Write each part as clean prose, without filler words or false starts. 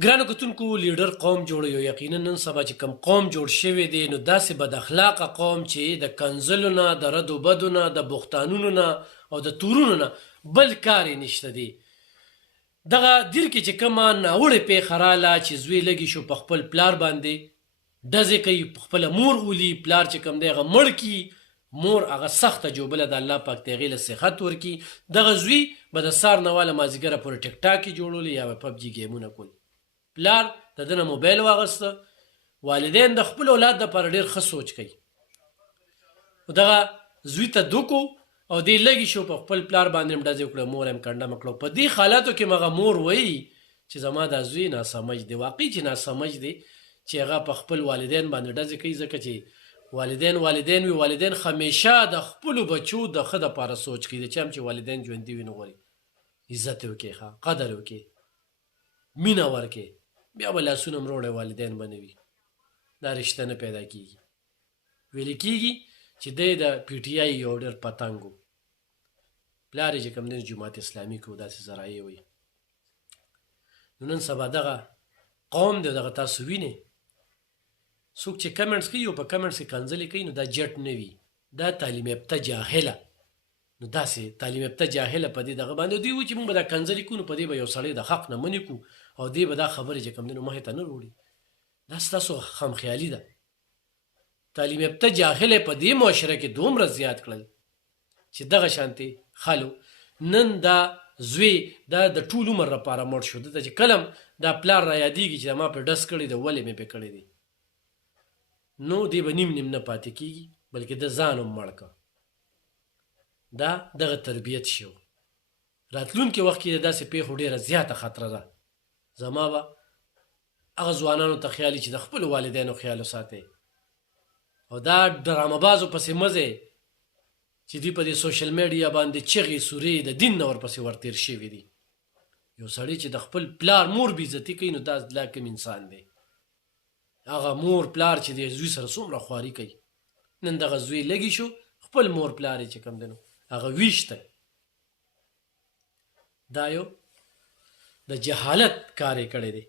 ګرانو کتونکو لیډر قوم جوړوي یقینا نن سبا چې کوم قوم جوړ شوی دی نو داسې بد اخلاقه قوم چې د کنځلو نه د ردو بدو نه د بهتانونو نه او د تورونو نه بل کار یې نشته دی. دغه دیر کې چې کومه ناوړې پیښه راله چې زوی لږې شو په خپل پلار باندې ډزې کوي، په خپله مور ولي، پلار چې کوم دی هغه مړ کي، مور هغه سخته جوبله د الله پاک ته هغې له صحت ورکي. دغه زوی به د سهار نه واله مازدیګره پورې ټیک ټاک یې جوړولې یا به پبجي ګیمونه کول. پلار د ده نه موبایل واغسته. والدین د خپل اولاد دپاره ډېر ښه سوچ کوي. دغه زوی ته دوکو او دی لږې شو په خپل پلار باندې هم ډزې وکړه، مور هم کنډه مکړه. په دې حالاتو کې مغه مور وایي چې زما دا زوی ناسمج دی. واقعي چې ناسمج دی چې هغه په خپل والدین باندې ډزې کوي، ځکه چې والدین وي. والدین همیشه د خپلو بچو د ښه دپاره سوچ کوي. د چا هم چې والدین ژوندي وي نو غواړي عزت یې وکړي، ښه قدر یې وکړي، مینه ورکړي، بیا به لاسونه مروړی والدین به نه وي. دا رشته نه پیدا کېږي. ویل کېږي چې دی د پی ټي آی یو ډېر پتنګ و. پلار یې چې کوم دی جماعت اسلامي کې و، داسې ذرایع وایي. نو نن سبا دغه قوم دی، دغه تاسو وینئ څوک چې کمنټس کوي او په کمنټس کې کنځلې کوي نو دا جټ نه وي، دا تعلیم یافته جاهله. نو داسې تعلیم یافته جاهله په دې دغه باندې دوی وایي چې موږ به دا کنځلې کوو نو په دې به یو سړی د حق نه منې کوو او دې به دا خبرې چې کوم دی نو مخې ته نه وروړي. دا ستاسو خمخیالي ده. تعلیم یافته جاهل په دې معاشره کې دومره زیات کړل چې دغه شانتې خلو نن دا زوی دا د ټول عمر لپاره مړ شو. دته چې کلم دا پلار را یادېږي چې ما پرې ډس کړی دی، ولې مې پرې کړی دی، نو دی به نیم نه پاتې کېږي بلکې د ځان هم مړ که. دا دغه تربیت شو. راتلونکي وخت کې د داسې پیښو ډېره زیاته خطره ده. زما به هغه ځوانانو ته خیالي چې د خپلو والدینو خیال وساتئ او دا ډرامه بازو پسې مزې چې دوی په دې سوشل میډیا باندې چغې سورې د دین نه ورپسې ورتېر شوي دي. یو سړی چې د خپل پلار مور بېعزتي کوي نو دا لا کوم انسان دی. هغه مور پلار چې د زوی سره څومره خواري کوي. نن دغه زوی لږې شو، خپل مور پلار یې چې کوم دی نو هغه ویشته. دا یو د جهالت کار یې کړی دی.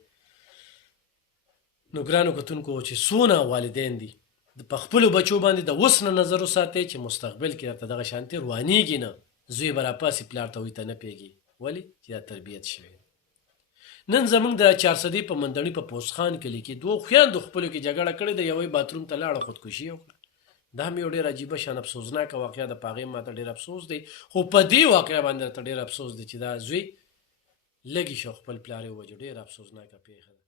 نو ګرانو کتونکو چې څونه والدین دي په خپلو بچو باندې د اوس نه نظر وساتئ چې مستقبل کې درته دغه شانتې روانېږي نه. زوی به راپاسې پلار ته وایي ته نه پوهېږي، ولې چې دا تربیت شوی. نن زموږ د چارسدې په منډڼي په پوسخان کلي کې دوه خویندو خپلو کې جګړه کړې ده. یوه باتروم ته لاړه، خودکشي یې وکړه. دا هم یو ډېر عجیبه شان افسوسناکه واقعه ده. په هغې ماته ډېر افسوس دی، خو په دې واقعه باندې راته ډېر افسوس دی چې دا زوی لږې شو خپل پلار یې ووژه. ډېر افسوسناکه پېښه ده.